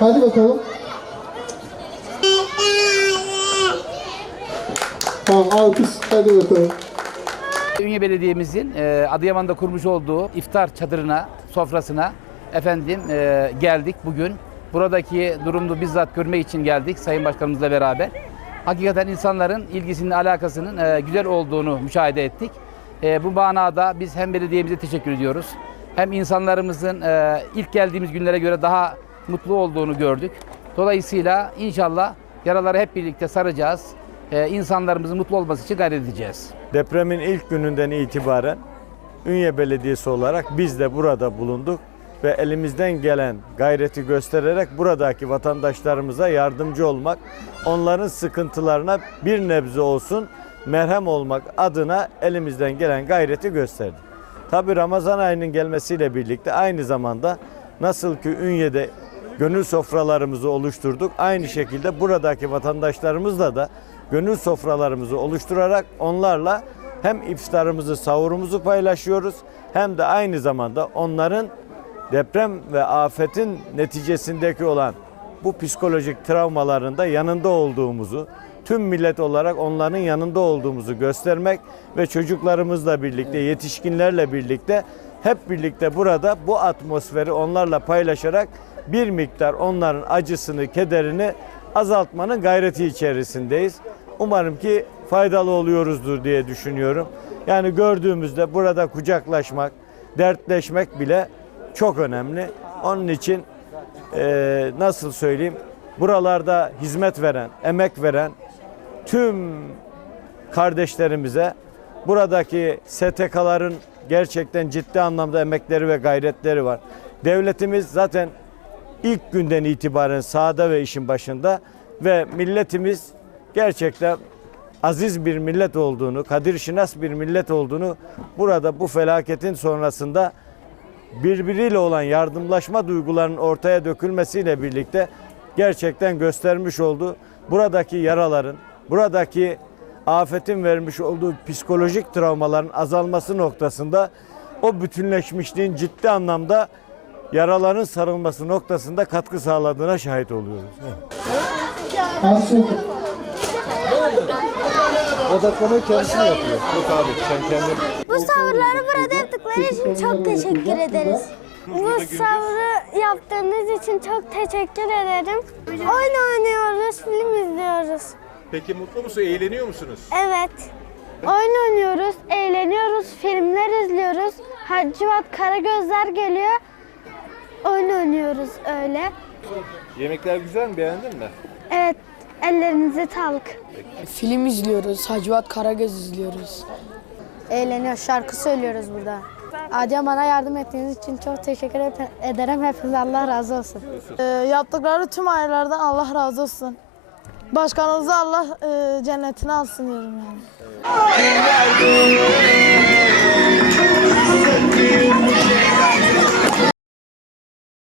Hadi bakalım. Tamam alkış. Hadi bakalım. Ünye Belediye'mizin e, Adıyaman'da kurmuş olduğu iftar çadırına, sofrasına efendim e, geldik bugün. Buradaki durumunu bizzat görmek için geldik Sayın Başkanımızla beraber. Hakikaten insanların ilgisinin, alakasının e, güzel olduğunu müşahede ettik. E, bu manada biz hem belediyemize teşekkür ediyoruz. Hem insanlarımızın e, ilk geldiğimiz günlere göre daha mutlu olduğunu gördük. Dolayısıyla inşallah yaraları hep birlikte saracağız. E, insanlarımızın mutlu olması için gayret edeceğiz. Depremin ilk gününden itibaren Ünye Belediyesi olarak biz de burada bulunduk ve elimizden gelen gayreti göstererek buradaki vatandaşlarımıza yardımcı olmak, onların sıkıntılarına bir nebze olsun merhem olmak adına elimizden gelen gayreti gösterdik. Tabi Ramazan ayının gelmesiyle birlikte aynı zamanda nasıl ki Ünye'de gönül sofralarımızı oluşturduk. Aynı şekilde buradaki vatandaşlarımızla da gönül sofralarımızı oluşturarak onlarla hem iftarımızı, sahurumuzu paylaşıyoruz hem de aynı zamanda onların deprem ve afetin neticesindeki olan bu psikolojik travmalarında yanında olduğumuzu, tüm millet olarak onların yanında olduğumuzu göstermek ve çocuklarımızla birlikte, yetişkinlerle birlikte hep birlikte burada bu atmosferi onlarla paylaşarak bir miktar onların acısını, kederini azaltmanın gayreti içerisindeyiz. Umarım ki faydalı oluyoruzdur diye düşünüyorum. Yani gördüğümüzde burada kucaklaşmak, dertleşmek bile çok önemli. Onun için eee, nasıl söyleyeyim, buralarda hizmet veren, emek veren tüm kardeşlerimize buradaki STK'ların gerçekten ciddi anlamda emekleri ve gayretleri var. Devletimiz zaten ilk günden itibaren sahada ve işin başında ve milletimiz gerçekten aziz bir millet olduğunu, kadir şinas bir millet olduğunu burada bu felaketin sonrasında birbiriyle olan yardımlaşma duygularının ortaya dökülmesiyle birlikte gerçekten göstermiş oldu. Buradaki yaraların, buradaki afetin vermiş olduğu psikolojik travmaların azalması noktasında o bütünleşmişliğin ciddi anlamda yaraların sarılması noktasında katkı sağladığına şahit oluyoruz. Sonra. Odaklamayı kendisi yapıyor? Yok abi sen kendin. Bu sahurları burada yaptıkları için çok teşekkür ederiz. Bu sahuru yaptığınız için çok teşekkür ederim. Oyun oynuyoruz, film izliyoruz. Peki mutlu musun? Eğleniyor musunuz? Evet. Oyun oynuyoruz, eğleniyoruz, filmler izliyoruz. Hacivat Karagözler geliyor. Oyun oynuyoruz öyle. Yemekler güzel mi? Beğendin mi? Evet, Ellerinize sağlık. Film izliyoruz, Hacivat Karagöz izliyoruz. Eğleniyoruz, şarkı söylüyoruz burada. Adem bana yardım ettiğiniz için çok teşekkür ederim. Hepiniz Allah razı olsun. E, yaptıkları tüm aylardan Allah razı olsun. Başkanımıza Allah e, cennetine alsın diyorum yani. Evet.